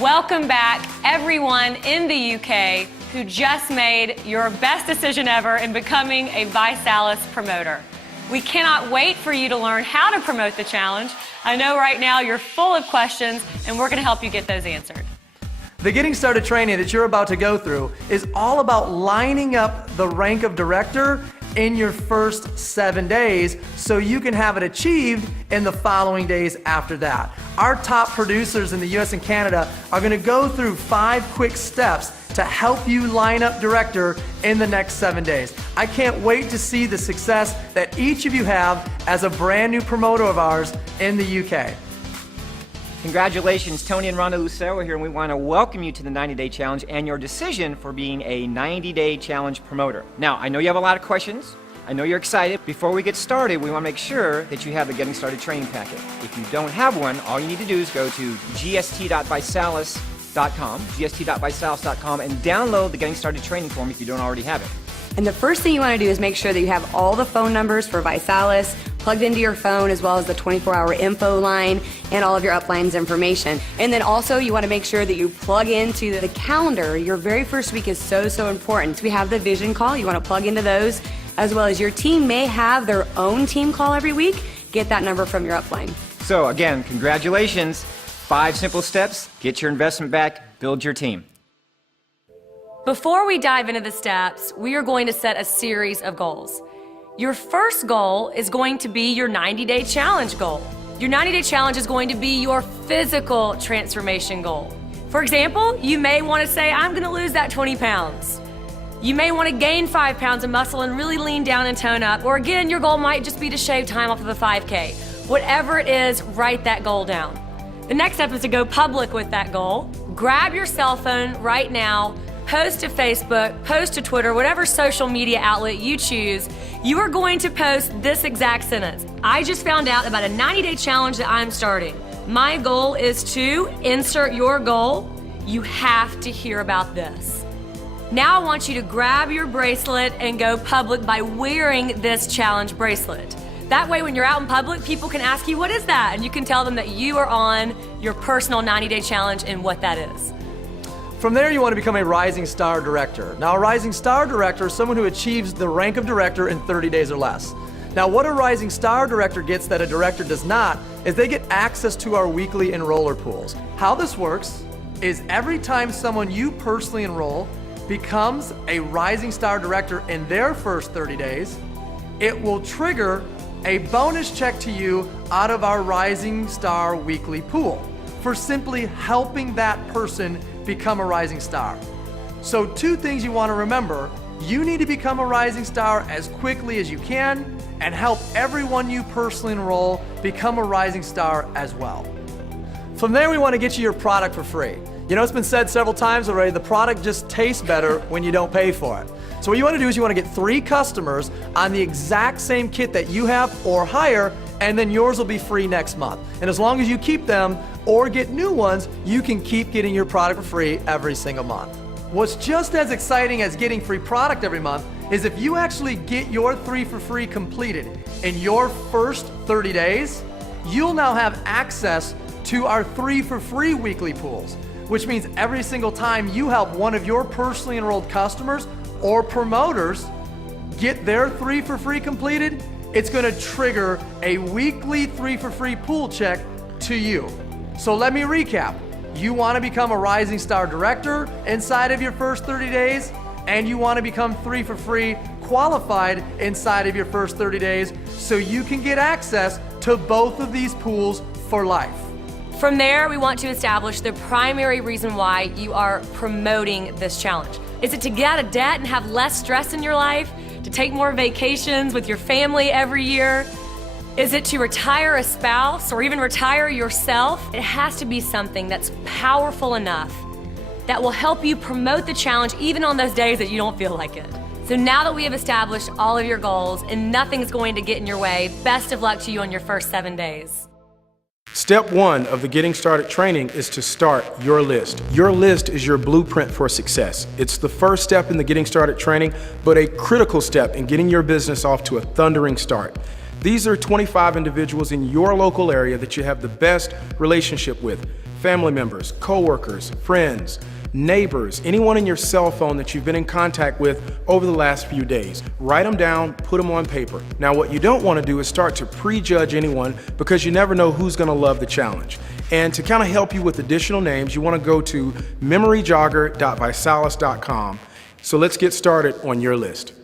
Welcome back, everyone in the UK who just made your best decision ever in becoming a ViSalus promoter. We cannot wait for you to learn how to promote the challenge. I know right now you're full of questions, and we're going to help you get those answered. The Getting Started training that you're about to go through is all about lining up the rank of director in your first 7 days so you can have it achieved in the following days after that. Our top producers in the US and Canada are going to go through 5 quick steps to help you line up director in the next 7 days. I can't wait to see the success that each of you have as a brand new promoter of ours in the UK. Congratulations, Tony and Rhonda Lucero here, and we want to welcome you to the 90-Day Challenge and your decision for being a 90-Day Challenge promoter. Now, I know you have a lot of questions. I know you're excited. Before we get started, we want to make sure that you have the Getting Started training packet. If you don't have one, all you need to do is go to gst.visalus.com, and download the Getting Started training form if you don't already have it. And the first thing you want to do is make sure that you have all the phone numbers for ViSalus plugged into your phone, as well as the 24-hour info line and all of your upline's information. And then also you want to make sure that you plug into the calendar. Your very first week is so important. We have the vision call. You want to plug into those, as well as your team may have their own team call every week. Get that number from your upline. So again, congratulations. 5 simple steps, get your investment back, build your team. Before we dive into the steps, we are going to set a series of goals. Your first goal is going to be your 90-day challenge goal. Your 90-day challenge is going to be your physical transformation goal. For example, you may want to say, I'm going to lose that 20 pounds. You may want to gain 5 pounds of muscle and really lean down and tone up. Or again, your goal might just be to shave time off of a 5K. Whatever it is, write that goal down. The next step is to go public with that goal. Grab your cell phone right now, post to Facebook, post to Twitter, whatever social media outlet you choose. You are going to post this exact sentence. I just found out about a 90-day challenge that I'm starting. My goal is to insert your goal. You have to hear about this. Now I want you to grab your bracelet and go public by wearing this challenge bracelet. That way when you're out in public, people can ask you, what is that? And you can tell them that you are on your personal 90-day challenge and what that is. From there, you want to become a Rising Star Director. Now, a Rising Star Director is someone who achieves the rank of director in 30 days or less. Now, what a Rising Star Director gets that a director does not is they get access to our weekly enroller pools. How this works is every time someone you personally enroll becomes a Rising Star Director in their first 30 days, it will trigger a bonus check to you out of our Rising Star weekly pool for simply helping that person become a rising star. So 2 things you want to remember. You need to become a rising star as quickly as you can and help everyone you personally enroll become a rising star as well. From there, we want to get you your product for free. You know, it's been said several times already, the product just tastes better when you don't pay for it. So what you want to do is you want to get 3 customers on the exact same kit that you have or higher, and then yours will be free next month. And as long as you keep them or get new ones, you can keep getting your product for free every single month. What's just as exciting as getting free product every month is if you actually get your 3 for free completed in your first 30 days, you'll now have access to our 3 for free weekly pools, which means every single time you help one of your personally enrolled customers or promoters get their 3 for free completed, it's going to trigger a weekly 3 for free pool check to you. So let me recap. You want to become a Rising Star Director inside of your first 30 days, and you want to become 3 for free qualified inside of your first 30 days so you can get access to both of these pools for life. From there, we want to establish the primary reason why you are promoting this challenge. Is it to get out of debt and have less stress in your life? To take more vacations with your family every year? Is it to retire a spouse or even retire yourself? It has to be something that's powerful enough that will help you promote the challenge even on those days that you don't feel like it. So now that we have established all of your goals and nothing's going to get in your way, best of luck to you on your first 7 days. Step 1 of the Getting Started training is to start your list. Your list is your blueprint for success. It's the first step in the Getting Started training, but a critical step in getting your business off to a thundering start. These are 25 individuals in your local area that you have the best relationship with. family members, coworkers, friends, neighbors, anyone in your cell phone that you've been in contact with over the last few days. Write them down, put them on paper. Now, what you don't want to do is start to prejudge anyone because you never know who's going to love the challenge. And to kind of help you with additional names, you want to go to memoryjogger.visalis.com. So let's get started on your list.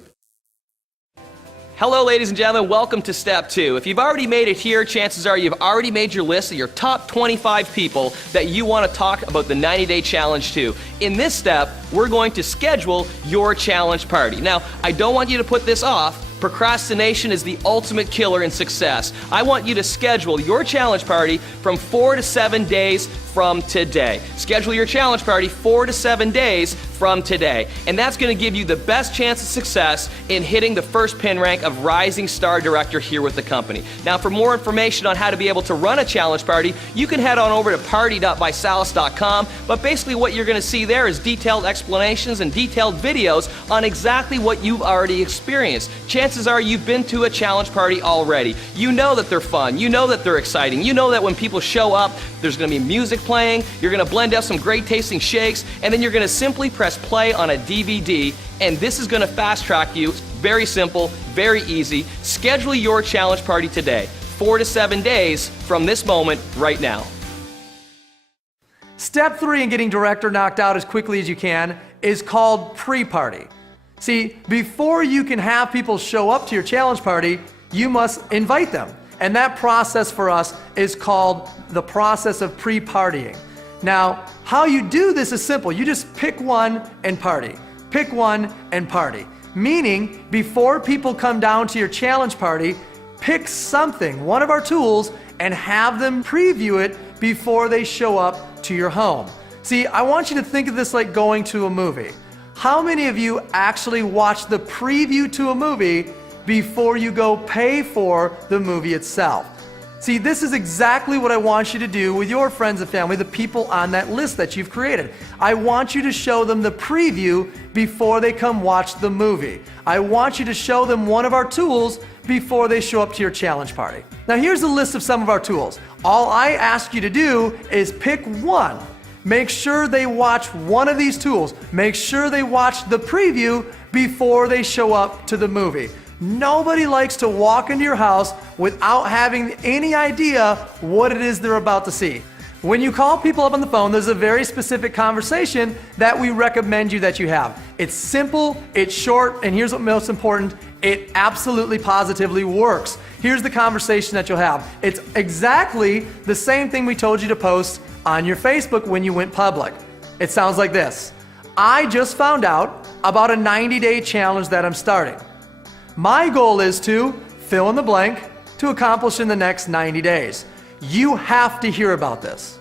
Hello, ladies and gentlemen. Welcome to Step 2. If you've already made it here, chances are you've already made your list of your top 25 people that you want to talk about the 90-day challenge to. In this step, we're going to schedule your challenge party. Now, I don't want you to put this off. Procrastination is the ultimate killer in success. I want you to schedule your challenge party from 4 to 7 days from today. Schedule your challenge party 4 to 7 days from today. And that's going to give you the best chance of success in hitting the first pin rank of Rising Star Director here with the company. Now, for more information on how to be able to run a challenge party, you can head on over to party.visalis.com. But basically what you're going to see there is detailed explanations and detailed videos on exactly what you've already experienced. Chances are you've been to a challenge party already. You know that they're fun. You know that they're exciting. You know that when people show up, there's going to be music playing. You're going to blend out some great tasting shakes, and then you're going to simply press play on a DVD, and this is going to fast track you. Very simple, very easy. Schedule your challenge party today. 4 to 7 days from this moment right now. Step 3 in getting director knocked out as quickly as you can is called pre-party. See, before you can have people show up to your challenge party, you must invite them. And that process for us is called the process of pre-partying. Now, how you do this is simple. You just pick one and party. Pick one and party. Meaning, before people come down to your challenge party, pick something, one of our tools, and have them preview it before they show up to your home. See, I want you to think of this like going to a movie. How many of you actually watch the preview to a movie before you go pay for the movie itself? See, this is exactly what I want you to do with your friends and family, the people on that list that you've created. I want you to show them the preview before they come watch the movie. I want you to show them one of our tools before they show up to your challenge party. Now, here's a list of some of our tools. All I ask you to do is pick one. Make sure they watch one of these tools. Make sure they watch the preview before they show up to the movie. Nobody likes to walk into your house without having any idea what it is they're about to see. When you call people up on the phone, there's a very specific conversation that we recommend you that you have. It's simple, it's short, and here's what's most important, it absolutely positively works. Here's the conversation that you'll have. It's exactly the same thing we told you to post on your Facebook when you went public. It sounds like this. I just found out about a 90-day challenge that I'm starting. My goal is to fill in the blank to accomplish in the next 90 days. You have to hear about this.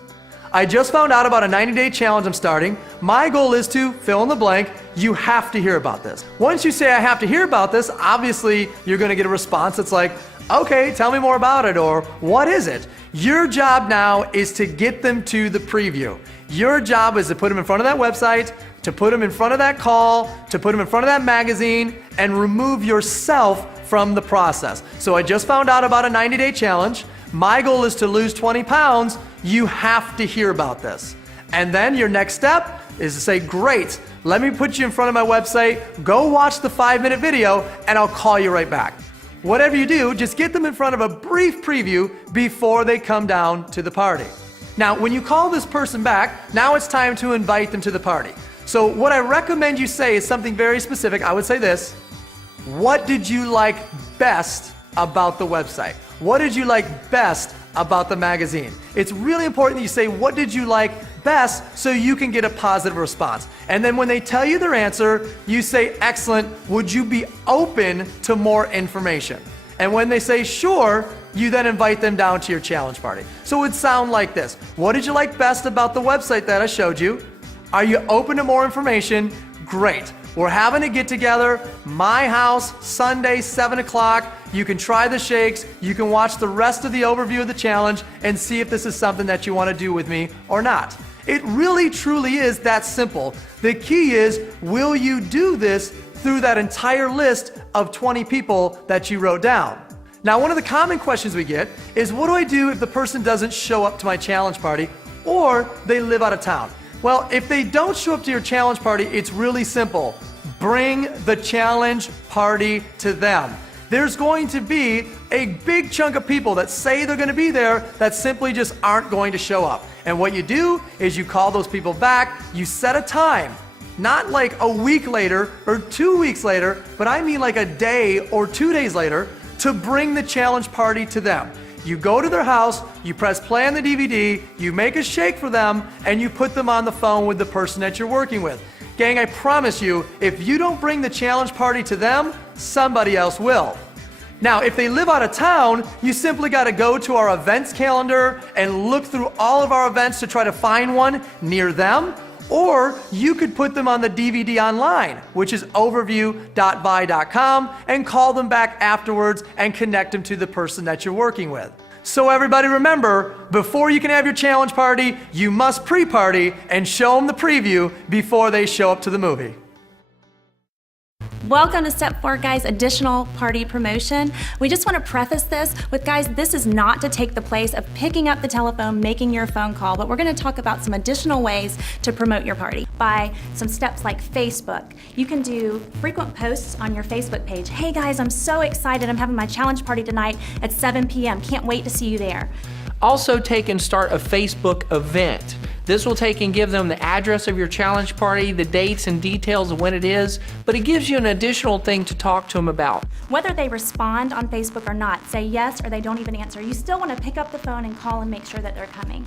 I just found out about a 90-day challenge I'm starting. My goal is to fill in the blank. You have to hear about this. Once you say I have to hear about this, obviously you're going to get a response that's like, okay, tell me more about it, or what is it? Your job now is to get them to the preview. Your job is to put them in front of that website, to put them in front of that call, to put them in front of that magazine, and remove yourself from the process. So I just found out about a 90-day challenge. My goal is to lose 20 pounds. You have to hear about this. And then your next step is to say, great, let me put you in front of my website, go watch the 5-minute video, and I'll call you right back. Whatever you do, just get them in front of a brief preview before they come down to the party. Now, when you call this person back, now it's time to invite them to the party. So what I recommend you say is something very specific. I would say this: what did you like best about the website? What did you like best about the magazine? It's really important that you say, what did you like best, so you can get a positive response. And then when they tell you their answer, you say, excellent, would you be open to more information? And when they say sure, you then invite them down to your challenge party. So it would sound like this. What did you like best about the website that I showed you? Are you open to more information? Great. We're having a get together, my house, Sunday, 7 o'clock. You can try the shakes. You can watch the rest of the overview of the challenge and see if this is something that you want to do with me or not. It really, truly is that simple. The key is, will you do this through that entire list of 20 people that you wrote down? Now, one of the common questions we get is, what do I do if the person doesn't show up to my challenge party or they live out of town. Well, if they don't show up to your challenge party, it's really simple. Bring the challenge party to them. There's going to be a big chunk of people that say they're going to be there that simply just aren't going to show up. And what you do is you call those people back, you set a time, not like a week later or 2 weeks later, but I mean like a day or 2 days later, to bring the challenge party to them. You go to their house, you press play on the DVD, you make a shake for them, and you put them on the phone with the person that you're working with. Gang, I promise you, if you don't bring the challenge party to them, somebody else will. Now, if they live out of town, you simply got to go to our events calendar and look through all of our events to try to find one near them, or you could put them on the DVD online, which is overview.vi.com, and call them back afterwards and connect them to the person that you're working with. So everybody remember, before you can have your challenge party, you must pre-party and show them the preview before they show up to the movie. Welcome to Step 4, guys, additional party promotion. We just want to preface this with, guys, this is not to take the place of picking up the telephone, making your phone call, but we're going to talk about some additional ways to promote your party by some steps like Facebook. You can do frequent posts on your Facebook page. Hey guys, I'm so excited. I'm having my challenge party tonight at 7 p.m. Can't wait to see you there. Also take and start a Facebook event. This will take and give them the address of your challenge party, the dates and details of when it is, but it gives you an additional thing to talk to them about. Whether they respond on Facebook or not, say yes or they don't even answer, you still want to pick up the phone and call and make sure that they're coming.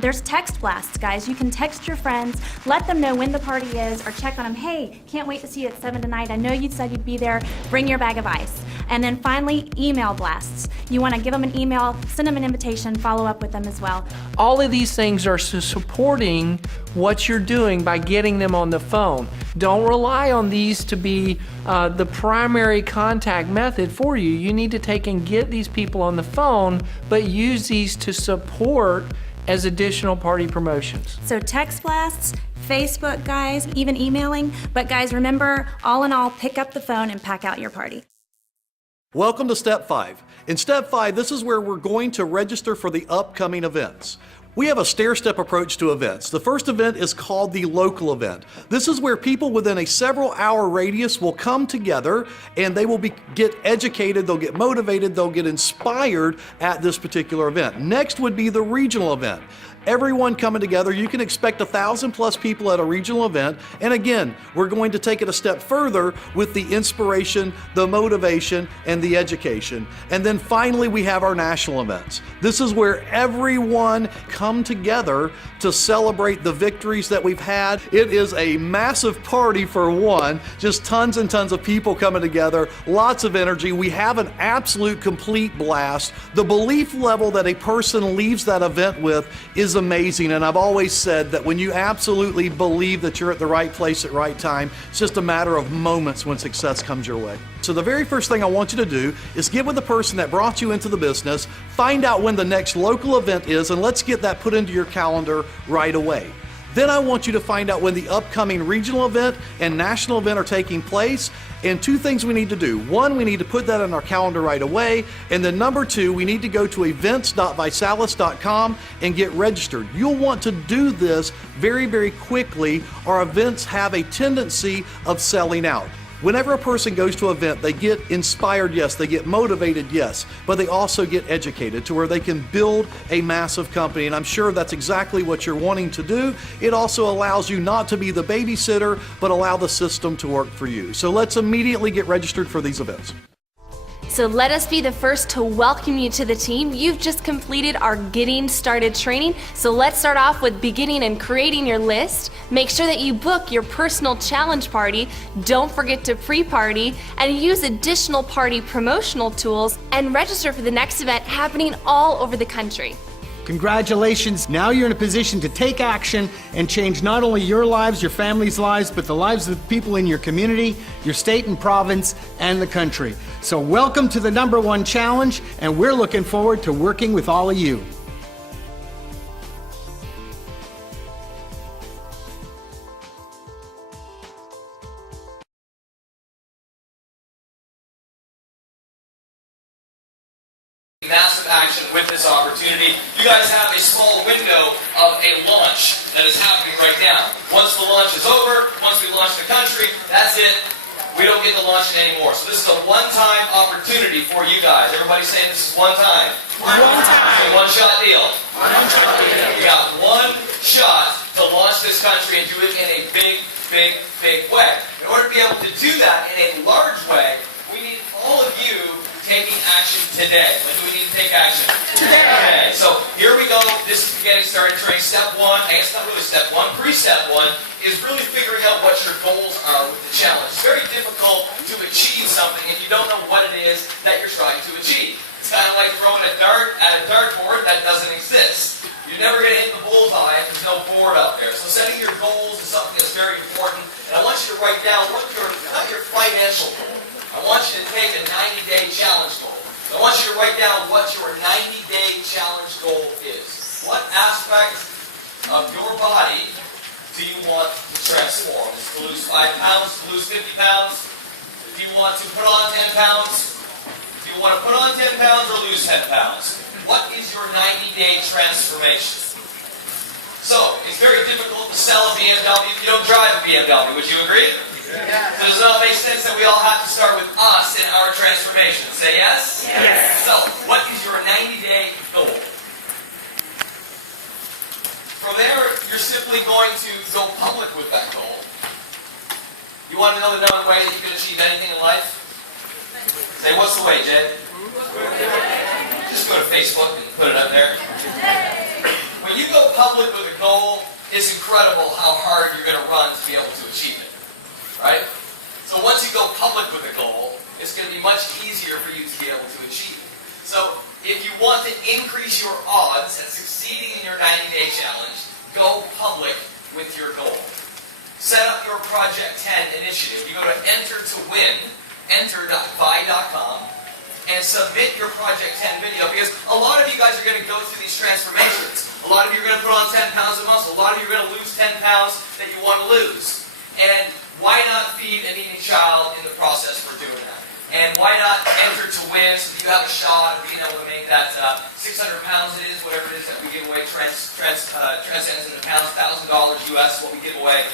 There's text blasts, guys. You can text your friends, let them know when the party is, or check on them. Hey, can't wait to see you at 7 tonight. I know you said you'd be there. Bring your bag of ice. And then finally, email blasts. You want to give them an email, send them an invitation, follow up with them as well. All of these things are supporting what you're doing by getting them on the phone. Don't rely on these to be the primary contact method for you. You need to take and get these people on the phone, but use these to support as additional party promotions. So text blasts, Facebook, guys, even emailing. But guys, remember, all in all, pick up the phone and pack out your party. Welcome to Step 5. In Step 5, this is where we're going to register for the upcoming events. We have a stair-step approach to events. The first event is called the local event. This is where people within a several-hour radius will come together and they will get educated, they'll get motivated, they'll get inspired at this particular event. Next would be the regional event. Everyone coming together, you can expect 1,000+ people at a regional event. And again, we're going to take it a step further with the inspiration, the motivation, and the education. And then finally, we have our national events. This is where everyone come together to celebrate the victories that we've had. It is a massive party for one, just tons and tons of people coming together, lots of energy. We have an absolute complete blast. The belief level that a person leaves that event with is amazing, and I've always said that when you absolutely believe that you're at the right place at the right time, it's just a matter of moments when success comes your way. So the very first thing I want you to do is get with the person that brought you into the business, find out when the next local event is, and let's get that put into your calendar right away. Then I want you to find out when the upcoming regional event and national event are taking place. And two things we need to do. One, we need to put that on our calendar right away. And then number two, we need to go to events.visalis.com and get registered. You'll want to do this very, very quickly. Our events have a tendency of selling out. Whenever a person goes to an event, they get inspired, yes, they get motivated, yes, but they also get educated to where they can build a massive company, and I'm sure that's exactly what you're wanting to do. It also allows you not to be the babysitter, but allow the system to work for you. So let's immediately get registered for these events. So let us be the first to welcome you to the team. You've just completed our Getting Started training. So let's start off with beginning and creating your list. Make sure that you book your personal challenge party. Don't forget to pre-party and use additional party promotional tools and register for the next event happening all over the country. Congratulations, now you're in a position to take action and change not only your lives, your family's lives, but the lives of the people in your community, your state and province, and the country. So welcome to the #1 challenge, and we're looking forward to working with all of you. massive action with this opportunity. You guys have a small window of a launch that is happening right now. Once the launch is over, once we launch the country, that's it. We don't get to launch it anymore. So this is a one-time opportunity for you guys. Everybody saying this is one time. One time. It's a one-shot deal. You got one shot to launch this country and do it in a big, big, big way. In order to be able to do that in a large way, we need all of you taking action today. When do we need to take action? Today. So here we go. This is getting started training. Step one, I guess not really step one, pre-step one, is really figuring out what your goals are with the challenge. It's very difficult to achieve something if you don't know what it is that you're trying to achieve. It's kind of like throwing a dart at a dartboard that doesn't exist. You're never going to hit the bullseye if there's no board out there. So setting your goals is something that's very important. And I want you to write down what not your financial goal. I want you to take a 90-day challenge goal. I want you to write down what your 90-day challenge goal is. What aspect of your body do you want to transform? Is it to lose 5 pounds, to lose 50 pounds? Do you want to put on 10 pounds? Do you want to put on 10 pounds or lose 10 pounds? What is your 90-day transformation? So, it's very difficult to sell a BMW if you don't drive a BMW. Would you agree? Yeah. So does it not make sense that we all have to start with us in our transformation? Say yes? Yes. So, what is your 90-day goal? From there, you're simply going to go public with that goal. You want to know the number way that you can achieve anything in life? Say, what's the way, Jed? Just go to Facebook and put it up there. When you go public with a goal, it's incredible how hard you're going to run to be able to achieve it. Right? So once you go public with a goal, it's going to be much easier for you to be able to achieve it. So if you want to increase your odds at succeeding in your 90-day challenge, go public with your goal. Set up your Project 10 initiative. You go to enter.vi.com, and submit your Project 10 video, because a lot of you guys are going to go through these transformations. A lot of you are going to put on 10 pounds of muscle. A lot of you are going to lose 10 pounds that you want to lose. And why not feed an eating child in the process for doing that? And why not enter to win so that you have a shot of being able to make that 600 pounds it is, whatever it is that we give away, transcends into pounds, $1,000 US is what we give away.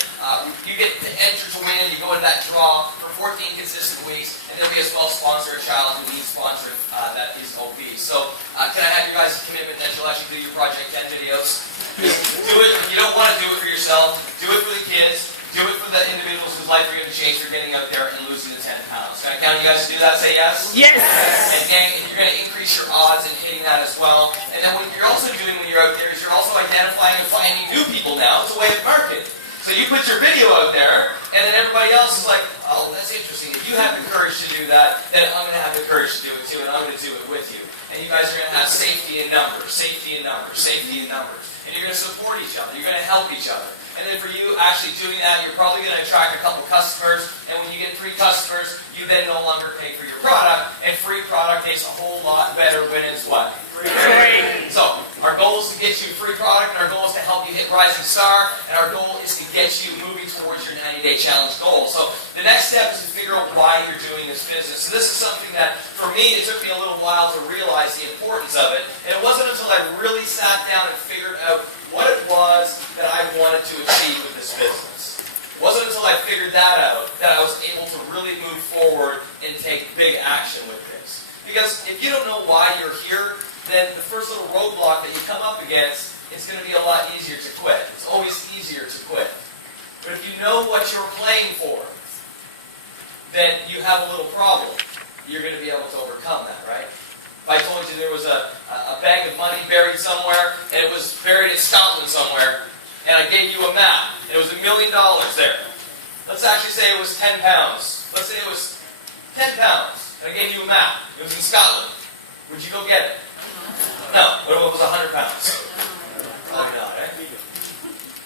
You get to enter to win, you go into that draw for 14 consistent weeks, and then we as well sponsor a child who needs sponsored that is obese. So can I have you guys' commitment that you'll actually do your Project 10 videos? Do it. If you don't want to do it for yourself, do it for the kids. Do it for the individuals whose life you're going to change. You're getting out there and losing the 10 pounds. Can I count you guys to do that? Say yes? Yes! And gang, you're going to increase your odds in hitting that as well. And then what you're also doing when you're out there is you're also identifying and finding new people now. It's a way of marketing. So you put your video out there, and then everybody else is like, oh, that's interesting. If you have the courage to do that, then I'm going to have the courage to do it too, and I'm going to do it with you. And you guys are going to have safety in numbers, safety in numbers, safety in numbers. And you're going to support each other. You're going to help each other. And then for you actually doing that, you're probably going to attract a couple customers. And when you get free customers, you then no longer pay for your product. And free product tastes a whole lot better when it's what? Free. So our goal is to get you free product, and our goal is to help you hit Rising Star, and our goal is to get you moving towards your 90-day challenge goal. So the next step is to figure out why you're doing this business. So this is something that, for me, it took me a little while to realize the importance of it. And it wasn't until I really sat down and figured out what it was that I wanted to achieve with this business. It wasn't until I figured that out that I was able to really move forward and take big action with this. Because if you don't know why you're here, then the first little roadblock that you come up against, it's going to be a lot easier to quit. It's always easier to quit. But if you know what you're playing for, then you have a little problem. You're going to be able to overcome that, right? If I told you there was a bag of money buried somewhere, and it was buried in Scotland somewhere, and I gave you a map, and it was $1 million there. Let's actually say it was 10 pounds. Let's say it was 10 pounds, and I gave you a map. It was in Scotland. Would you go get it? No. What if it was 100 pounds? Probably not, eh?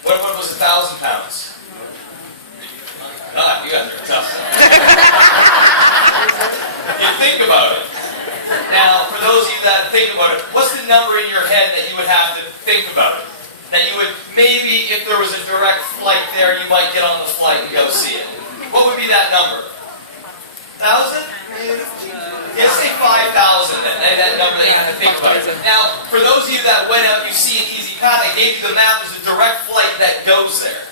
What if it was 1,000 pounds? God, you guys are tough. You think about it. Now, for those of you that think about it, what's the number in your head that you would have to think about it? That you would, maybe if there was a direct flight there, you might get on the flight and go see it. What would be that number? 1,000? Let's say 5,000 then, that number that you have to think about. Now, for those of you that went out, you see an easy path, I gave you the map, there's a direct flight that goes there.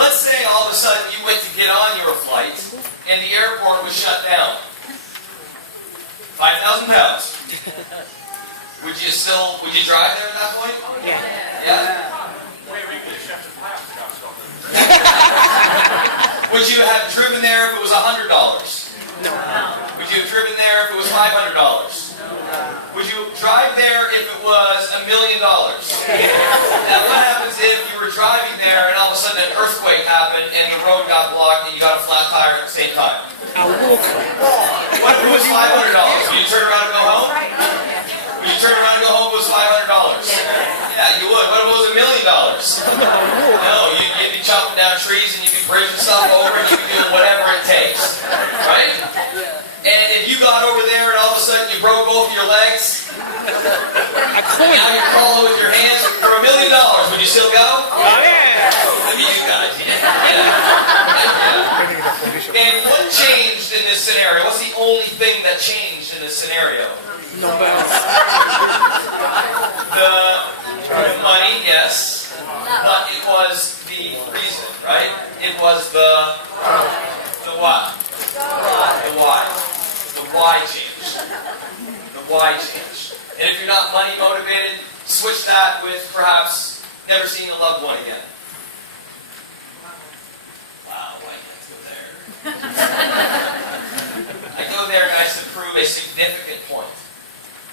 Let's say all of a sudden you went to get on your flight, and the airport was shut down. 5,000 pounds. Would you drive there at that point? Yeah. Yeah? Would you have driven there if it was $100? No. Would you have driven there if it was $500? No. Would you drive there if it was $1 million? Now what happens if you were driving there and all of a sudden an earthquake happened and the road got blocked and you got a flat tire at the same time? What if it was $500? Would you turn around and go home? Would you turn around and go home if it was $500? Yeah, you would. What if it was $1 million? No, you'd be chopping down trees and you'd be bridging stuff over and you'd be doing whatever it takes. Right? And if you got over there and all of a sudden you broke both of your legs, and now you're crawling with your hands for $1 million, would you still go? Oh, yeah. Look at you guys. Yeah. And what changed in this scenario? What's the only thing that changed in this scenario? The money, yes, but it was the reason, right? It was the what? The why. The why changed. The why changed. And if you're not money motivated, switch that with perhaps never seeing a loved one again. Wow, why can't I go there? I go there, guys, to prove a significant point.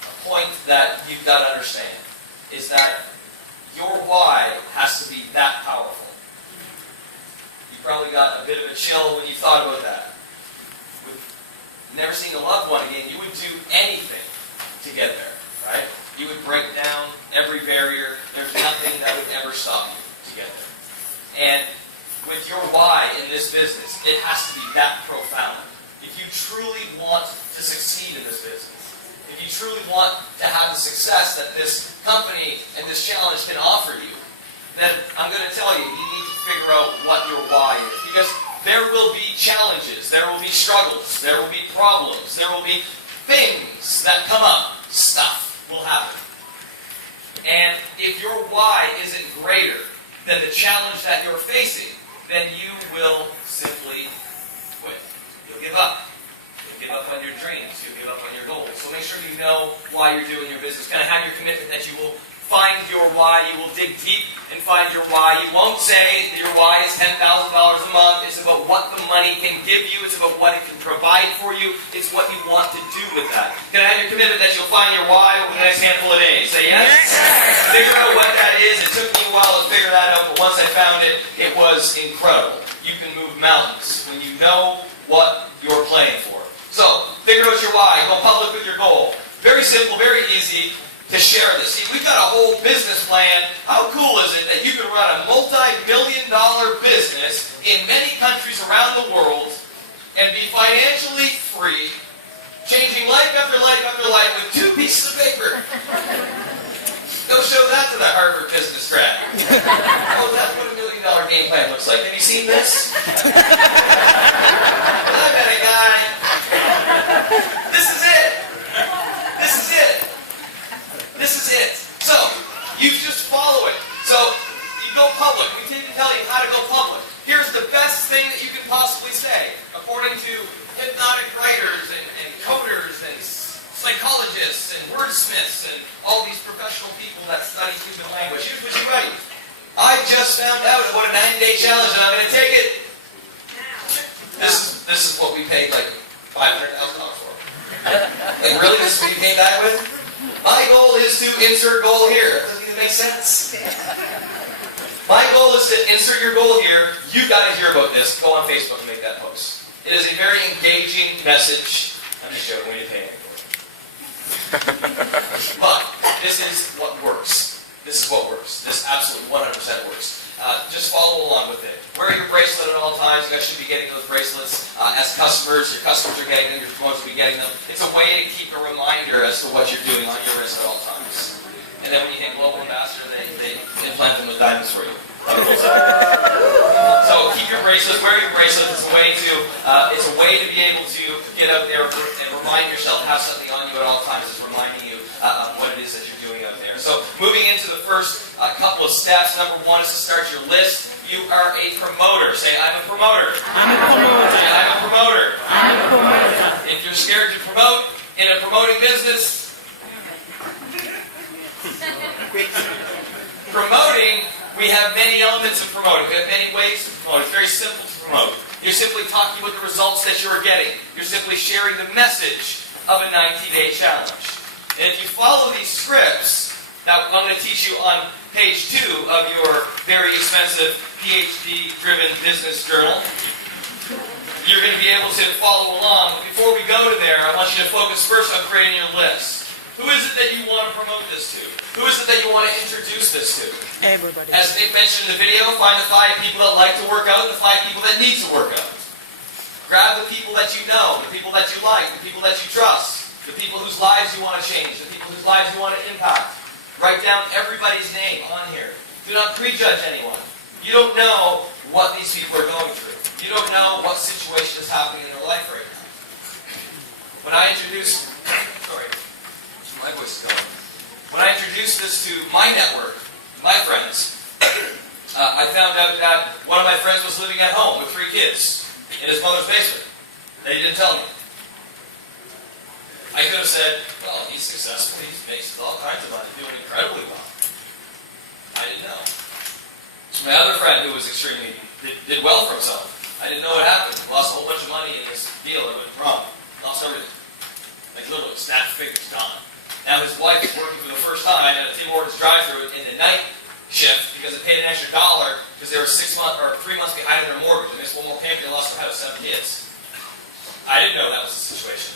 A point that you've got to understand is that your why has to be that powerful. You probably got a bit of a chill when you thought about that. With never seeing a loved one again, you would do anything to get there, right? You would break down every barrier. There's nothing that would ever stop you to get there. And with your why in this business, it has to be that profound. If you truly want to succeed in this business, if you truly want to have the success that this company and this challenge can offer you, then I'm going to tell you, you need to figure out what your why is. Because there will be challenges, there will be struggles, there will be problems, there will be things that come up. Stuff will happen. And if your why isn't greater than the challenge that you're facing, then you will simply quit. You'll give up. You'll give up on your dreams. You'll give up on your goals. So make sure you know why you're doing your business. Kind of have your commitment that you will find your why. You will dig deep and find your why. You won't say that your why is $10,000 a month. It's about what the money can give you. It's about what it can provide for you. It's what you want to do with that. Can I have your commitment that you'll find your why over the next handful of days? Say yes? Yes. Figure out what that is. It took me a while to figure that out, but once I found it, it was incredible. You can move mountains when you know what you're playing for. So, figure out your why. Go public with your goal. Very simple, very easy to share this. See, we've got a whole business plan. How cool is it that you can run a multi-million-dollar business in many countries around the world and be financially free, changing life after life after life with 2 pieces of paper? Go show that to the Harvard business grad. Oh, that's what $1 million game plan looks like. Have you seen this? I met a guy. This is it. This is it. This is it. So, you just follow it. So, you go public. We didn't tell you how to go public. Here's the best thing that you can possibly say, according to hypnotic writers and coders and psychologists and wordsmiths and all these professional people that study human language. Here's what you write. I just found out about a 90-day challenge and I'm going to take it. This is what we paid like $500,000 for. Like really, this is what you came back with? My goal is to insert goal here. That doesn't even make sense. My goal is to insert your goal here. You've got to hear about this. Go on Facebook and make that post. It is a very engaging message. I'm just joking. We didn't pay anything for it. But this is what works. This is what works. This absolutely 100% works. Just follow along with it. Wear your bracelet at all times. You guys should be getting those bracelets as customers. Your customers are getting them. You're supposed to be getting them. It's a way to keep a reminder as to what you're doing on your wrist at all times. And then when you hit Global Ambassador, they implant them with diamonds for you. So keep your bracelets. Wear your bracelet. It's a way to be able to get out there and remind yourself, have something on you at all times that's reminding you of what it is that you're doing out there. So moving into the first couple of steps, number one is to start your list. You are a promoter. Say, I'm a promoter. I'm a promoter. Say, I'm a promoter. I'm a promoter. If you're scared to promote in a promoting business, promoting, we have many elements of promoting. We have many ways to promote. It's very simple to promote. You're simply talking about the results that you're getting. You're simply sharing the message of a 90-day challenge. And if you follow these scripts, now I'm going to teach you on page 2 of your very expensive PhD-driven business journal. You're going to be able to follow along. But before we go to there, I want you to focus first on creating your list. Who is it that you want to promote this to? Who is it that you want to introduce this to? Everybody. As Nick mentioned in the video, find the 5 people that like to work out and the 5 people that need to work out. Grab the people that you know, the people that you like, the people that you trust, the people whose lives you want to change, the people whose lives you want to impact. Write down everybody's name on here. Do not prejudge anyone. You don't know what these people are going through. You don't know what situation is happening in their life right now. When I introduced, sorry, my voice is going. When I introduced this to my network, my friends, I found out that one of my friends was living at home with 3 kids in his mother's basement. That he didn't tell me. I could have said, well, he's successful, he makes all kinds of money, doing incredibly well. I didn't know. So my other friend who was extremely, did well for himself. I didn't know what happened. He lost a whole bunch of money in this deal that went wrong. Lost everything. Like literally, snapped fingers, gone. Now his wife is working for the first time at a Tim Hortons drive-thru in the night shift because they paid an extra $1 because they were 6 months or 3 months behind on their mortgage. They missed one more payment. They lost their house, 7 kids. I didn't know that was the situation.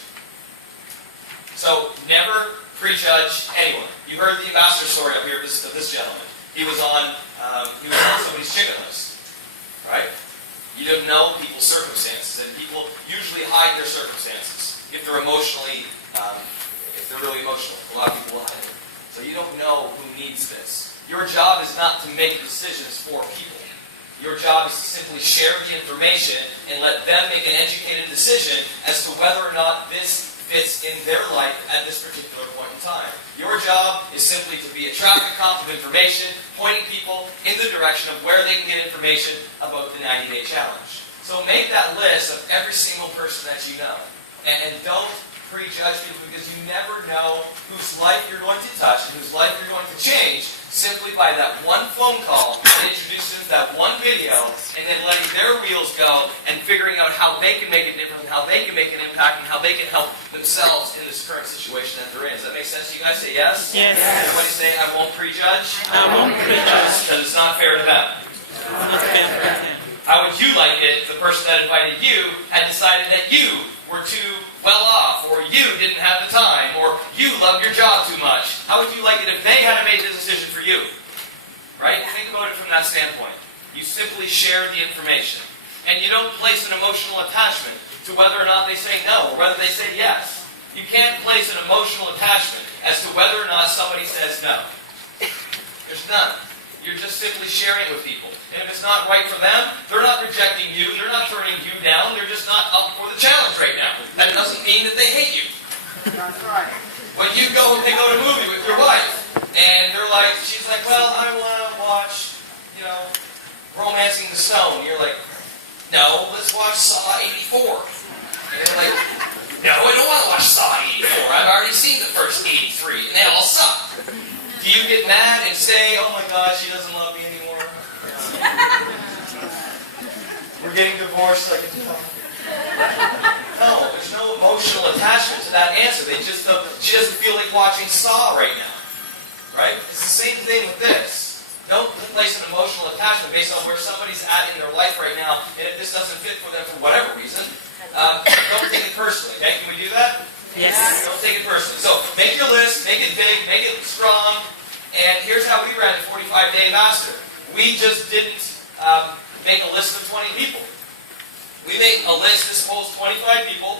So never prejudge anyone. You heard the ambassador story up here of this gentleman. He was on somebody's chicken list, right? You don't know people's circumstances, and people usually hide their circumstances if they're emotionally, if they're really emotional. A lot of people will hide it. So you don't know who needs this. Your job is not to make decisions for people. Your job is to simply share the information and let them make an educated decision as to whether or not this fits in their life at this particular point in time. Your job is simply to be a traffic cop of information, pointing people in the direction of where they can get information about the 90-day challenge. So make that list of every single person that you know. And don't prejudge people because you never know whose life you're going to touch and whose life you're going to change simply by that one phone call and introducing them to that one video and then letting their wheels go and figuring out how they can make a difference and how they can make an impact and how they can help themselves in this current situation that they're in. Does that make sense to you guys? Say yes? Yes. Everybody say, I won't prejudge? I won't prejudge. Because it's not fair to them. Not fair for them. How would you like it if the person that invited you had decided that you were too well off, or you didn't have the time, or you love your job too much? How would you like it if they had made the decision for you? Right? Think about it from that standpoint. You simply share the information. And you don't place an emotional attachment to whether or not they say no, or whether they say yes. You can't place an emotional attachment as to whether or not somebody says no. There's none. You're just simply sharing it with people. And if it's not right for them, they're not rejecting you, they're not turning you down, they're just not up for the challenge right now. That doesn't mean that they hate you. That's right. When you go and they go to a movie with your wife, and they're like, she's like, well, I want to watch, Romancing the Stone. You're like, no, let's watch Saw 84. And they're like, no, I don't want to watch Saw 84. I've already seen the first 83, and they all suck. Do you get mad and say, oh my God, she doesn't love me anymore? We're getting divorced, I can tell. No, there's no emotional attachment to that answer. She doesn't feel like watching Saw right now. Right? It's the same thing with this. Don't place an emotional attachment based on where somebody's at in their life right now, and if this doesn't fit for them for whatever reason, don't take it personally. Okay? Can we do that? Yes. Don't take it personally. So make your list, make it big, make it strong, and here's how we ran the 45-Day Master. We just didn't make a list of 20 people. We made a list, this holds 25 people.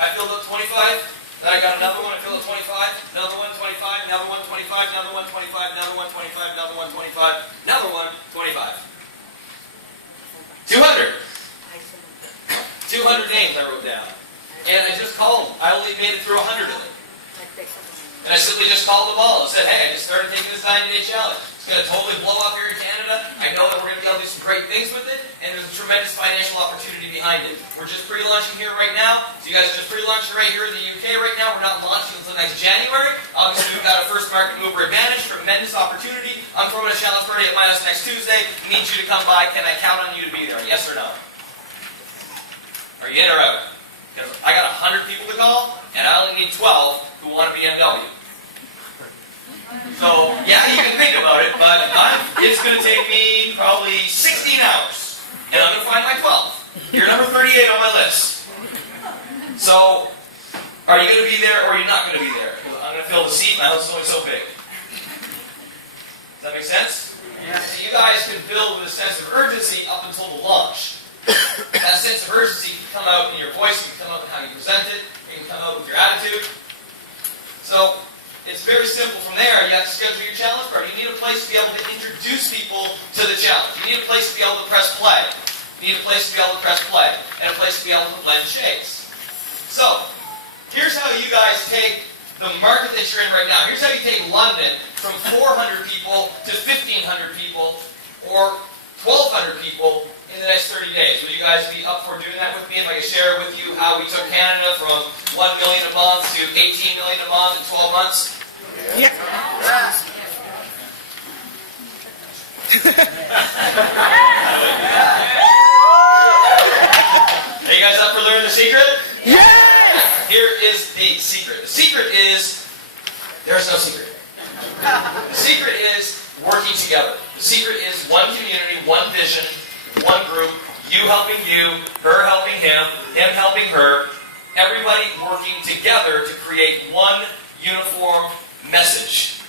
I filled up 25, then I got another one, I filled up 25, another one, 25, another one, 25, another one, 25, another one, 25, another one, 25, another one, 25. 200. 200 names I wrote down. And I just called them. I only made it through 100 of them. And I simply just called them all and said, hey, I just started taking this 90-day challenge. It's going to totally blow up here in Canada. I know that we're going to be able to do some great things with it, and there's a tremendous financial opportunity behind it. We're just pre-launching here right now. So you guys are just pre-launching right here in the UK right now. We're not launching until next January. Obviously, we've got a first market mover advantage, tremendous opportunity. I'm throwing a challenge party at my house next Tuesday. Need you to come by. Can I count on you to be there? Yes or no? Are you in or out? Because I got 100 people to call, and I only need 12 who want a BMW. So, yeah, you can think about it, but it's going to take me probably 16 hours, and I'm going to find my 12. You're number 38 on my list. So, are you going to be there or are you not going to be there? I'm going to fill the seat. My house is only so big. Does that make sense? Yeah. So you guys can build with a sense of urgency up until the launch. That sense of urgency can come out in your voice, it can come out in how you present it, it can come out with your attitude. So, it's very simple from there. You have to schedule your challenge party. You need a place to be able to introduce people to the challenge. You need a place to be able to press play. You need a place to be able to press play. And a place to be able to blend shakes. So, here's how you guys take the market that you're in right now. Here's how you take London from 400 people to 1,500 people or 1,200 people in the next 30 days. Would you guys be up for doing that with me if I could share with you how we took Canada from 1 million a month to 18 million a month in 12 months? Yeah. Are you guys up for learning the secret? Yes! Here is the secret. The secret is, there's no secret. The secret is working together. The secret is one community, one vision, one group, you helping you, her helping him helping her, everybody working together to create one uniform message.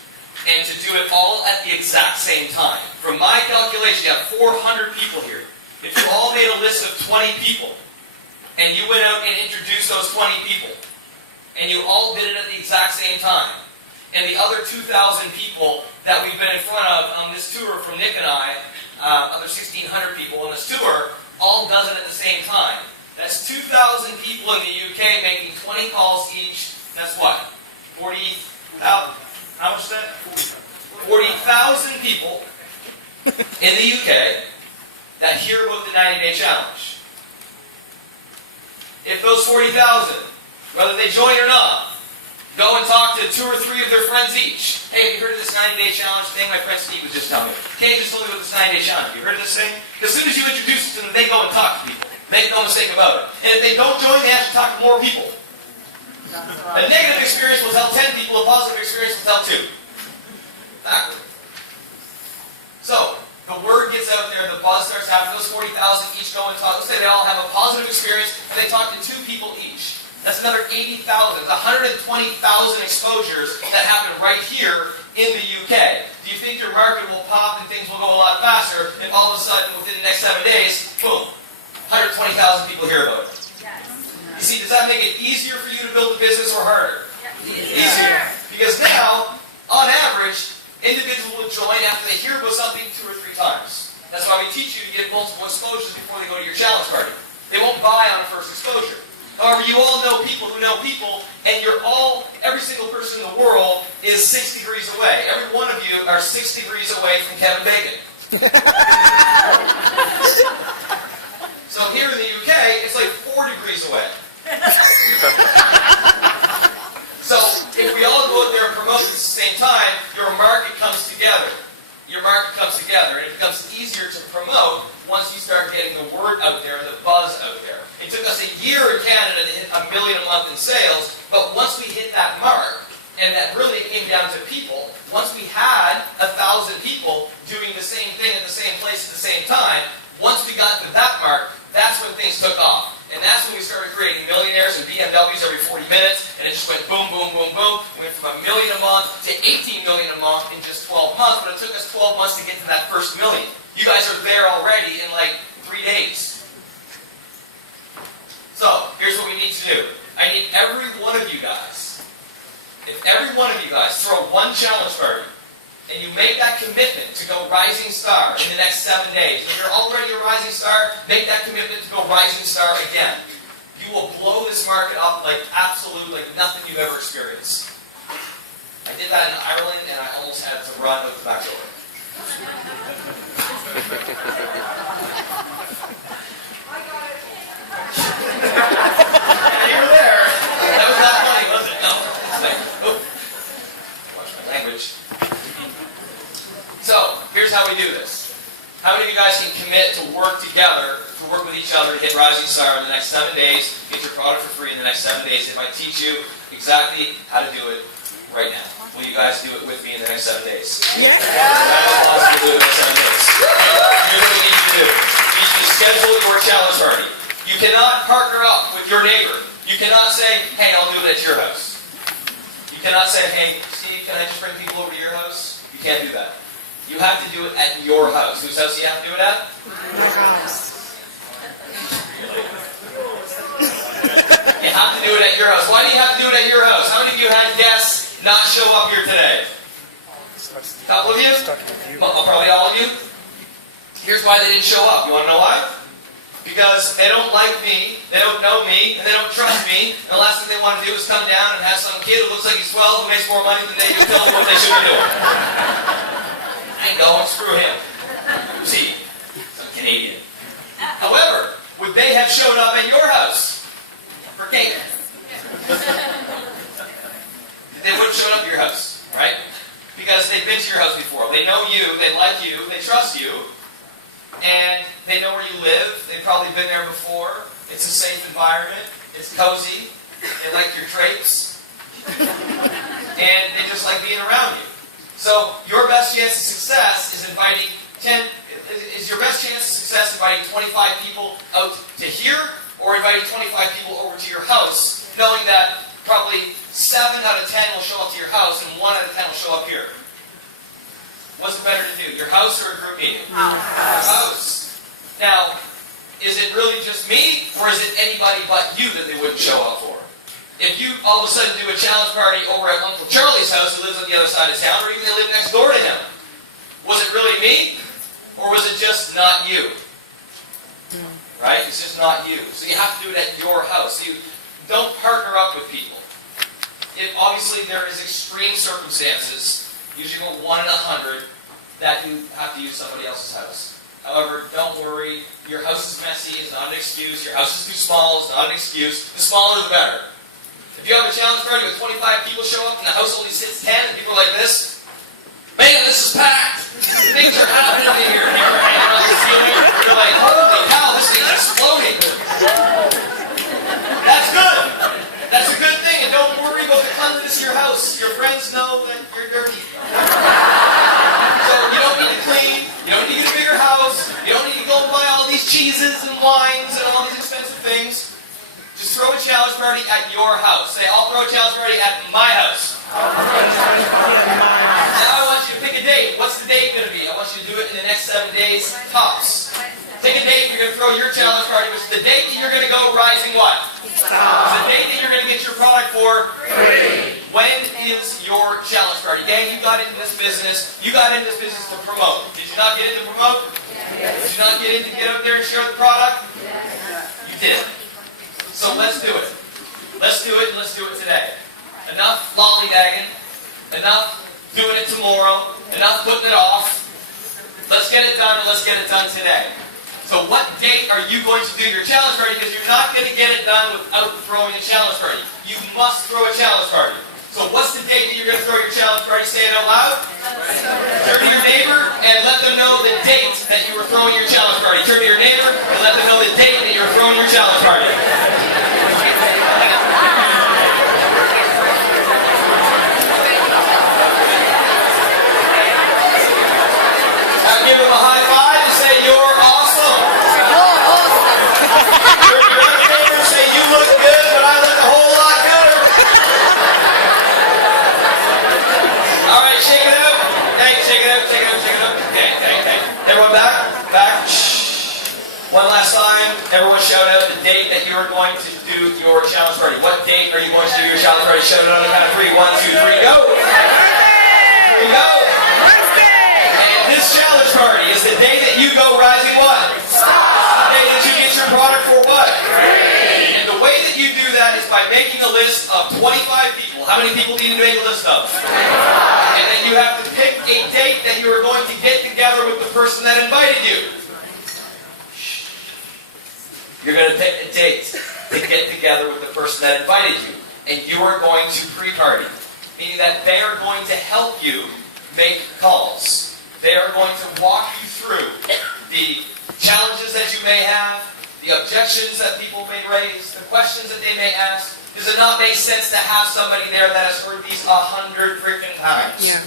And to do it all at the exact same time. From my calculation, you have 400 people here. If you all made a list of 20 people, and you went out and introduced those 20 people, and you all did it at the exact same time, and the other 2,000 people that we've been in front of on this tour from Nick and I, other 1,600 people on this tour, all does it at the same time. That's 2,000 people in the UK making 20 calls each. That's what? 40,000? How much is that? 40,000 people in the UK that hear about the 90-day challenge. If those 40,000, whether they join or not, go and talk to 2 or 3 of their friends each. Hey, have you heard of this 90-day challenge thing? My friend Steve was just telling me. Kay just told me about this 90-day challenge. Have you heard of this thing? As soon as you introduce it to them, they go and talk to people. Make no mistake about it. And if they don't join, they have to talk to more people. A negative experience will tell 10 people, a positive experience will tell 2. Backward. So, the word gets out there, the buzz starts happening, those 40,000 each go and talk. Let's say they all have a positive experience, and they talk to 2 people each. That's another 80,000. That's 120,000 exposures that happen right here in the UK. Do you think your market will pop and things will go a lot faster, and all of a sudden, within the next 7 days, boom, 120,000 people hear about it? You see, does that make it easier for you to build a business or harder? Easier. Because now, on average, individuals will join after they hear about something 2 or 3 times. That's why we teach you to get multiple exposures before they go to your challenge party. They won't buy on a first exposure. However, you all know people who know people, and every single person in the world is 6 degrees away. Every one of you are 6 degrees away from Kevin Bacon. So here in the UK, it's like 4 degrees away. So, if we all go out there and promote at the same time, your market comes together. Your market comes together, and it becomes easier to promote once you start getting the word out there, the buzz out there. It took us a year in Canada to hit 1 million a month in sales, but once we hit that mark, and that really came down to people, once we had 1,000 people doing the same thing at the same place at the same time, once we got to that mark, that's when things took off. And that's when we started creating millionaires and BMWs every 40 minutes, and it just went boom, boom, boom, boom. We went from 1 million a month to 18 million a month in just 12 months, but it took us 12 months to get to that first million. You guys are there already in like 3 days. So, here's what we need to do. I need every one of you guys, if every one of you guys throw one challenge party, and you make that commitment to go Rising Star in the next 7 days. If you're already a Rising Star, make that commitment to go Rising Star again. You will blow this market up like absolute, like nothing you've ever experienced. I did that in Ireland, and I almost had to run out the back door. You were there. That was not funny, was it? No. It's like, oh. Watch my language. So, here's how we do this. How many of you guys can commit to work together, to work with each other to hit Rising Star in the next 7 days, get your product for free in the next 7 days if I teach you exactly how to do it right now? Will you guys do it with me in the next 7 days? Yes! We'll do it in the next 7 days. Here's what we need you to do. You need to schedule your challenge party. You cannot partner up with your neighbor. You cannot say, hey, I'll do it at your house. You cannot say, hey, Steve, can I just bring people over to your house? You can't do that. You have to do it at your house. Whose house do you have to do it at? Your house. You have to do it at your house. Why do you have to do it at your house? How many of you had guests not show up here today? A couple of you? Well, probably all of you. Here's why they didn't show up. You want to know why? Because they don't like me, they don't know me, and they don't trust me, and the last thing they want to do is come down and have some kid who looks like he's 12 who makes more money than they do tell them what they should be doing. I know, screw him. See, some Canadian. However, would they have showed up at your house for cake? They wouldn't have showed up at your house, right? Because they've been to your house before. They know you, they like you, they trust you, and they know where you live. They've probably been there before. It's a safe environment. It's cozy. They like your drapes. And they just like being around you. So your best chance of success is inviting 25 people out to here, or inviting 25 people over to your house, knowing that probably 7 out of 10 will show up to your house and 1 out of 10 will show up here. What's it better to do, your house or a group meeting? House. Now, is it really just me, or is it anybody but you that they wouldn't show up for? If you all of a sudden do a challenge party over at Uncle Charlie's house who lives on the other side of town, or even they live next door to him, was it really me, or was it just not you? Right? It's just not you. So you have to do it at your house. So you don't partner up with people. Obviously, there is extreme circumstances, usually about 1 in 100, that you have to use somebody else's house. However, don't worry. Your house is messy is not an excuse. Your house is too small is not an excuse. The smaller, the better. If you have a challenge party with 25 people show up and the house only sits 10 and people are like this, man, this is packed. Things are happening in here. People are hanging on the ceiling. You're like, holy cow, this thing's exploding. That's good. That's a good thing. And don't worry about the cleanliness of your house. Your friends know that you're dirty. So you don't need to clean. You don't need to get a bigger house. You don't need to go and buy all these cheeses and wines and all these expensive things. Just throw a challenge party at your house. Say, I'll throw a challenge party at my house. Now I want you to pick a date. What's the date going to be? I want you to do it in the next 7 days, tops. Pick a date you're going to throw your challenge party, which is the date that you're going to go rising what? It's the date that you're going to get your product for free. When is your challenge party? Gang, you got into this business. You got into this business to promote. Did you not get in to promote? Yes. Did you not get in to get out there and share the product? Yes. You did. So let's do it. Let's do it, and let's do it today. Enough lollygagging. Enough doing it tomorrow. Enough putting it off. Let's get it done, and let's get it done today. So what date are you going to do your challenge party? Because you're not going to get it done without throwing a challenge party. You must throw a challenge party. So what's the date that you're going to throw your challenge party? Say it out loud. Turn to your neighbor and let them know the date that you were throwing your challenge party. Turn to your neighbor and let them know the date that you were throwing your challenge party. Now give them a high five and say, you're awesome. Turn to your other neighbor and say, you look good, but I look a whole lot gooder. All right, shake it out. Okay, shake it out, shake it out, shake it out. Okay. Everyone back? Shh. One last time, everyone shout out the date that you are going to do your challenge party. What date are you going to do your challenge party? Shout it on the count of 3. 1, 2, 3, go. Here we go. And this challenge party is the day that you go rising what? The day that you get your product for what? And the way list of 25 people. How many people do you need to make a list of? And then you have to pick a date that you are going to get together with the person that invited you. You're going to pick a date to get together with the person that invited you. And you are going to pre-party. Meaning that they are going to help you make calls. They are going to walk you through the challenges that you may have, the objections that people may raise, the questions that they may ask. Does it not make sense to have somebody there that has heard these 100 freaking times? Yeah.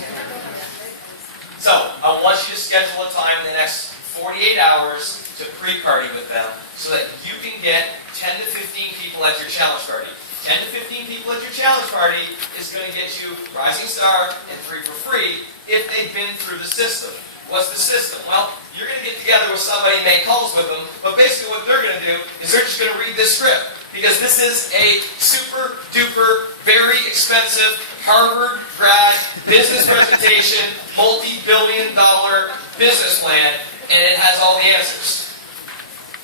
So, I want you to schedule a time in the next 48 hours to pre-party with them so that you can get 10 to 15 people at your challenge party. 10 to 15 people at your challenge party is going to get you Rising Star and 3 for free if they've been through the system. What's the system? Well, you're going to get together with somebody and make calls with them, but basically what they're going to do is they're just going to read this script. Because this is a super duper, very expensive Harvard grad business presentation, multi-billion-dollar business plan, and it has all the answers.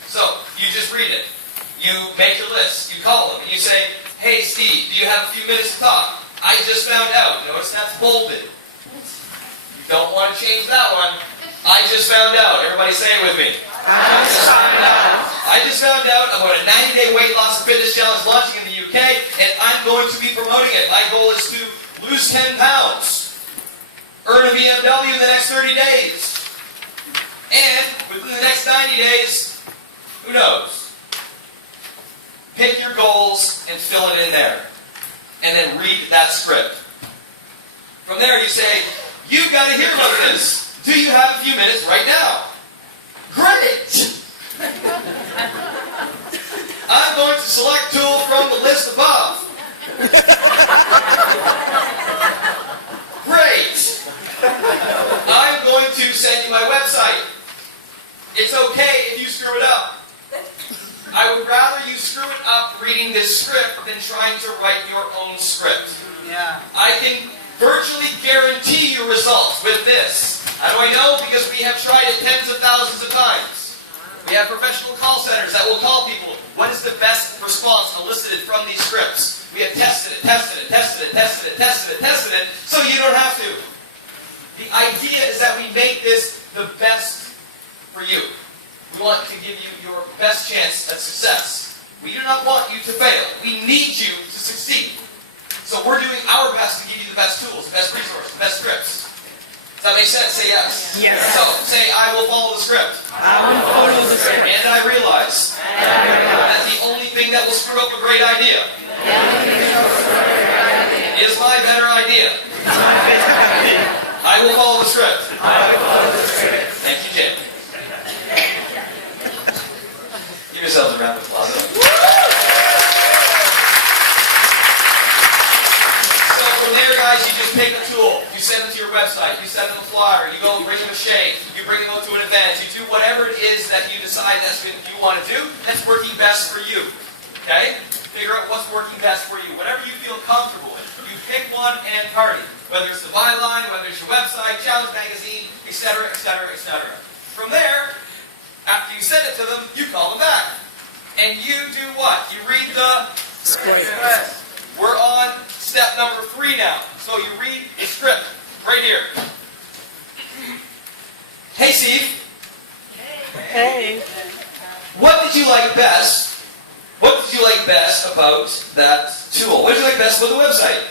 So, you just read it. You make your list. You call them and you say, "Hey Steve, do you have a few minutes to talk? I just found out." Notice that's bolded. You don't want to change that one. I just found out. Everybody say it with me. I just found out. I just found out about a 90-day weight loss fitness challenge launching in the UK, and I'm going to be promoting it. My goal is to lose 10 pounds, earn a BMW in the next 30 days, and within the next 90 days, who knows? Pick your goals and fill it in there. And then read that script. From there you say, "You've got to hear about this. Do you have a few minutes right now?" Great! I'm going to select tool from the list above. Great! I'm going to send you my website. It's okay if you screw it up. I would rather you screw it up reading this script than trying to write your own script. Yeah. I can virtually guarantee your results with this. How do I know? Because we have tried it tens of thousands of times. We have professional call centers that will call people. What is the best response elicited from these scripts? We have tested it, tested it, tested it, tested it, tested it, tested it, so you don't have to. The idea is that we make this the best for you. We want to give you your best chance at success. We do not want you to fail. We need you to succeed. So we're doing our best to give you the best tools, the best resources, the best scripts. Does that make sense? Say yes. Yes. So say, "I will follow the script." I will follow the script. And I realize that the only thing that will screw up a great idea is my better idea. I will follow the script. I will follow the script. Thank you, Jim. Give yourselves a round of applause. So from there, guys, you just pick a tool. You send them to your website. You send them a flyer. You go bring them a shake. You bring them out to an event. You do whatever it is that you decide that's what you want to do. That's working best for you. Okay? Figure out what's working best for you. Whatever you feel comfortable with. You pick one and party. Whether it's the byline, whether it's your website, challenge magazine, etc., etc., etc. From there, after you send it to them, you call them back. And you do what? You read the script. We're on step number 3 now. So you read the script right here. "Hey, Steve. Hey. What did you like best? What did you like best about that tool? What did you like best about the website?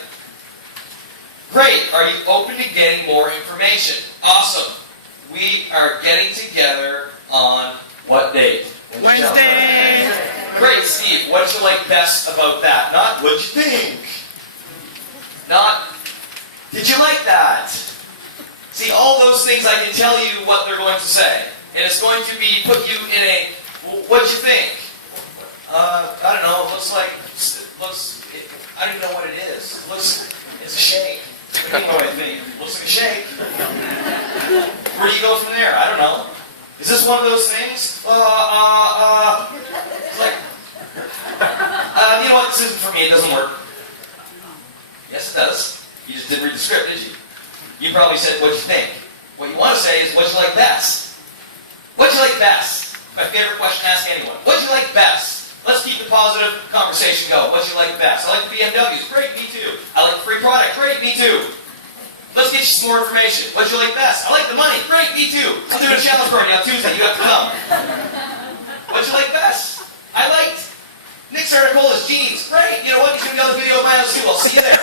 Great. Are you open to getting more information? Awesome. We are getting together on what date? Wednesday. Great, Steve. What did you like best about that? Not what'd you think? Not did you like that? See, all those things I can tell you what they're going to say. And it's going to be put you in a, what'd you think? I don't know. It looks like, I don't even know what it is. It's a shake. What do you know what I think? It looks like a shake. Where do you go from there? I don't know. Is this one of those things? It's like, you know what? This isn't for me. It doesn't work. Yes, it does. You just didn't read the script, did you? You probably said, what'd you think? What you want to say is, what'd you like best? What'd you like best? My favorite question to ask anyone. What'd you like best? Let's keep the positive conversation going. What you like best? I like the BMWs. Great, me too. I like the free product. Great, me too. Let's get you some more information. What you like best? I like the money. Great, me too. I'm doing a challenge party on Tuesday. You have to come. What you like best? I liked Nick Saracola's jeans. Great. You know what? He's going to be on the video of my house too. I'll see you there.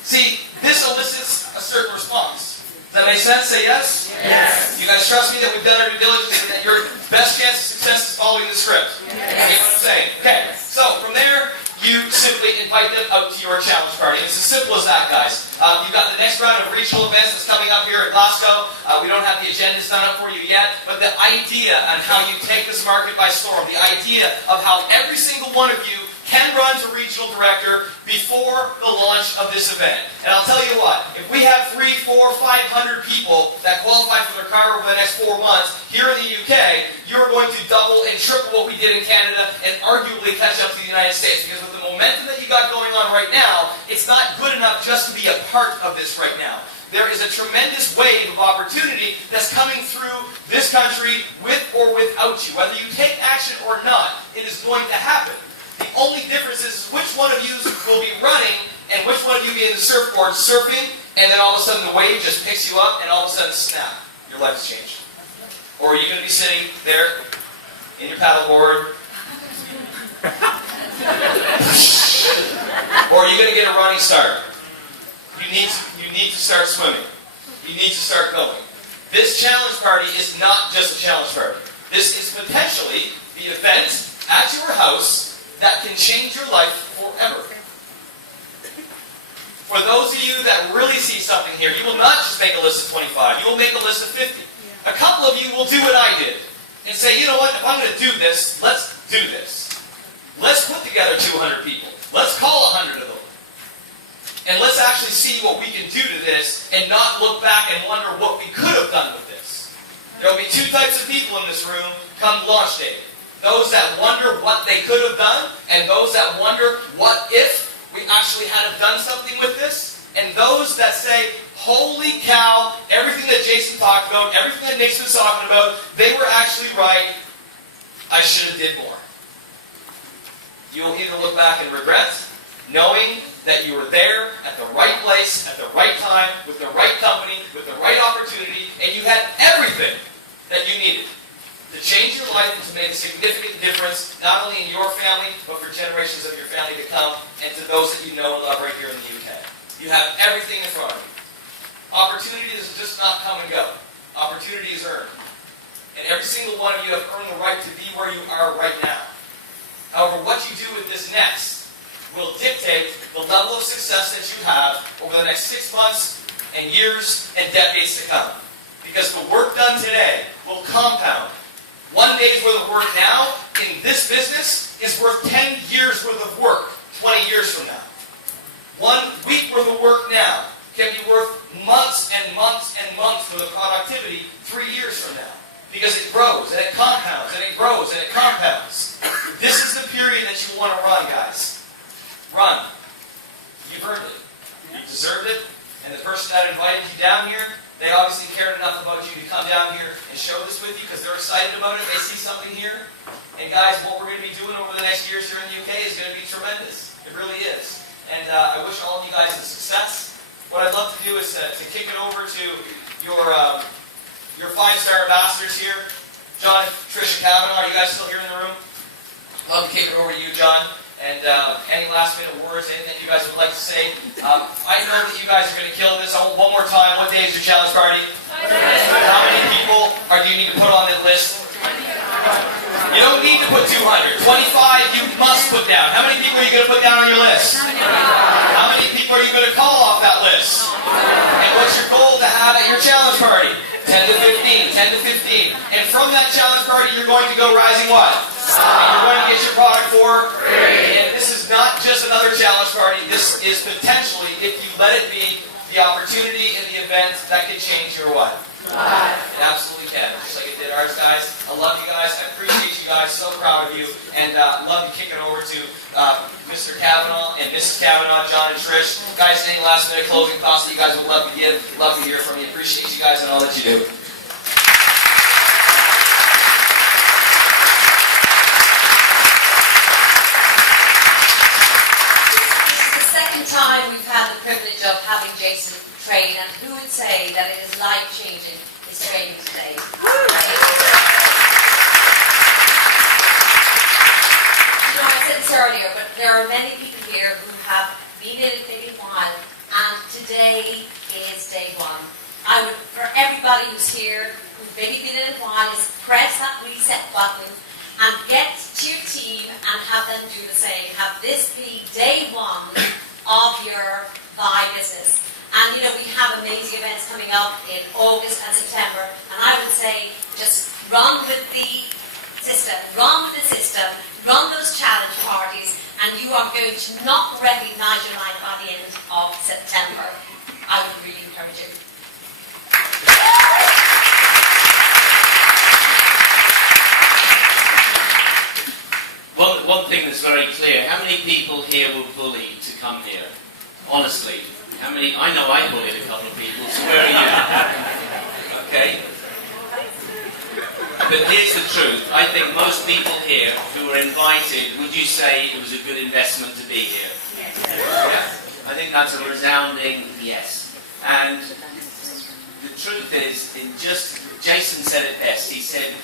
See, this elicits a certain response. Does that make sense? Say yes? Yes. You guys trust me that we've done our due diligence and that your best chance of success is following the script? Yes. You know what I'm saying? Okay. So, from there, you simply invite them out to your challenge party. It's as simple as that, guys. You've got the next round of regional events that's coming up here at Glasgow. We don't have the agendas done up for you yet, but the idea on how you take this market by storm, the idea of how every single one of you can run to regional director before the launch of this event. And I'll tell you what, if we have 300, 400, 500 people that qualify for their car over the next 4 months here in the UK, you're going to double and triple what we did in Canada and arguably catch up to the United States. Because with the momentum that you got going on right now, it's not good enough just to be a part of this right now. There is a tremendous wave of opportunity that's coming through this country with or without you. Whether you take action or not, it is going to happen. The only difference is which one of you will be running and which one of you will be in the surfboard surfing, and then all of a sudden the wave just picks you up and all of a sudden snap, your life has changed. Or are you going to be sitting there in your paddleboard? Or are you going to get a running start? You need to start swimming. You need to start going. This challenge party is not just a challenge party. This is potentially the event at your house that can change your life forever. For those of you that really see something here, you will not just make a list of 25, you will make a list of 50. A couple of you will do what I did and say, you know what, if I'm going to do this, let's do this. Let's put together 200 people. Let's call 100 of them. And let's actually see what we can do to this and not look back and wonder what we could have done with this. There will be two types of people in this room come launch day. Those that wonder what they could have done, and those that wonder what if we actually had have done something with this, and those that say, holy cow, everything that Jason talked about, everything that Nick's been talking about, they were actually right, I should have did more. You will either look back and regret, knowing that you were there at the right place, at the right time, with the right company, with the right opportunity, and you had everything that you needed to change your life and to make a significant difference, not only in your family, but for generations of your family to come, and to those that you know and love right here in the UK. You have everything in front of you. Opportunity does just not come and go. Opportunity is earned. And every single one of you have earned the right to be where you are right now. However, what you do with this next will dictate the level of success that you have over the next 6 months and years and decades to come. Because the work done today will compound. 1 day's worth of work now in this business is worth 10 years worth of work 20 years from now. 1 week worth of work now can be worth months and months and months worth of productivity 3 years from now. Because it grows and it compounds and it grows and it compounds. This is the period that you want to run, guys. Run. You've earned it. You deserved it. And the person that invited you down here, they obviously cared enough about you to come down here and share this with you because they're excited about it. They see something here. And guys, what we're going to be doing over the next years here in the UK is going to be tremendous. It really is. And I wish all of you guys the success. What I'd love to do is to kick it over to your 5-star ambassadors here. John, Trish, and Kavanaugh, are you guys still here in the room? I'd love to kick it over to you, John. And any last minute words, anything that you guys would like to say. I know that you guys are going to kill this. One more time, what day is your challenge party? How many people do you need to put on the list? You don't need to put 200. 25 you must put down. How many people are you going to put down on your list? How many people are you going to call off that list? And what's your goal to have at your challenge party? 10 to 15, 10 to 15. And from that challenge party, you're going to go rising what? And you're going to get your product for free. And this is not just another challenge party. This is potentially, if you let it be, the opportunity in the event that could change your what? It absolutely can, just like it did ours, guys. I love you guys. I appreciate you guys. So proud of you. And love to kick it over to Mr. Kavanaugh and Mrs. Kavanaugh, John and Trish. Guys, any last minute closing thoughts that you guys would love to give? Love to hear from you. Appreciate you guys and all that you do. training today. I said this earlier, but there are many people here who have been in it maybe a while, and today is day one. I would, for everybody who's here, who's maybe been in it a while, is press that reset button and get to your team and have them do the same. Have this be day one of your Vi business. And we have amazing events coming up in August and September, and I would say just run with the system, run those challenge parties, and you are going to not recognize your life by the end of September. I would really encourage you. One thing that's very clear, how many people here were bullied to come here? Honestly. How many? I know I bullied a couple of people, so where are you? Okay? But here's the truth. I think most people here who were invited, would you say it was a good investment to be here? Yes. Yeah? I think that's a resounding yes. And the truth is, Jason said it best. He said,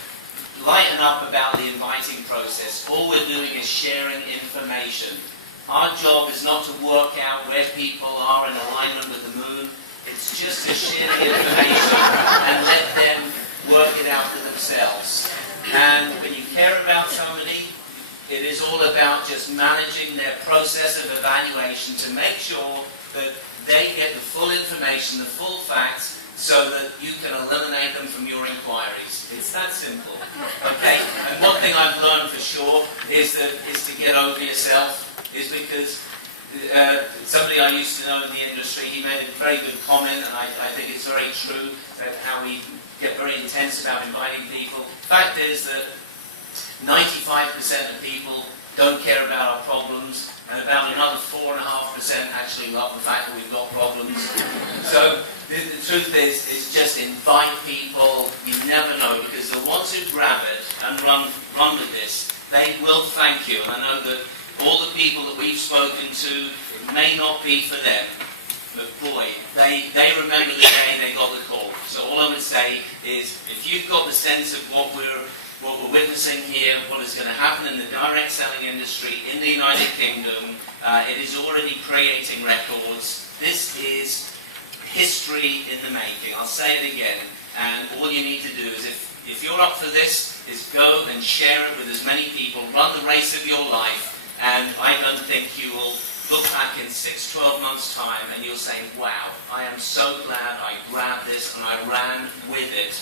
lighten up about the inviting process. All we're doing is sharing information. Our job is not to work out where people are in alignment with the moon. It's just to share the information and let them work it out for themselves. And when you care about somebody, it is all about just managing their process of evaluation to make sure that they get the full information, the full facts, so that you can eliminate them from your inquiries. It's that simple. Okay? And one thing I've learned for sure is to get over yourself. Is because somebody I used to know in the industry, he made a very good comment, and I think it's very true, that how we get very intense about inviting people. Fact is that 95% of people don't care about our problems, and about another 4.5% actually love the fact that we've got problems. So the truth is just invite people. You never know, because the ones who grab it and run with this, they will thank you. And I know that all the people that we've spoken to, it may not be for them, but boy, they remember the day they got the call. So all I would say is, if you've got the sense of what we're witnessing here, what is going to happen in the direct selling industry in the United Kingdom, it is already creating records. This is history in the making. I'll say it again, and all you need to do is, if you're up for this, is go and share it with as many people, run the race of your life. And I don't think you will look back in 6-12 months' time and you'll say, wow, I am so glad I grabbed this and I ran with it.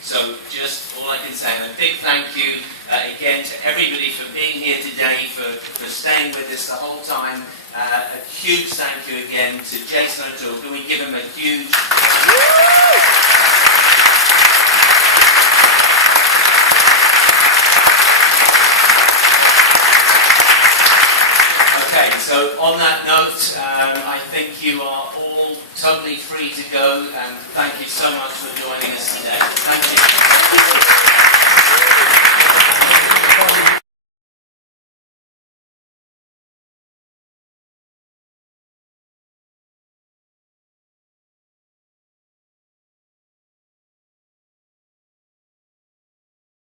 So just all I can say, and a big thank you again to everybody for being here today, for staying with us the whole time. A huge thank you again to Jason O'Toole. Can we give him a huge... Okay, so on that note, I think you are all totally free to go, and thank you so much for joining us today. Thank you.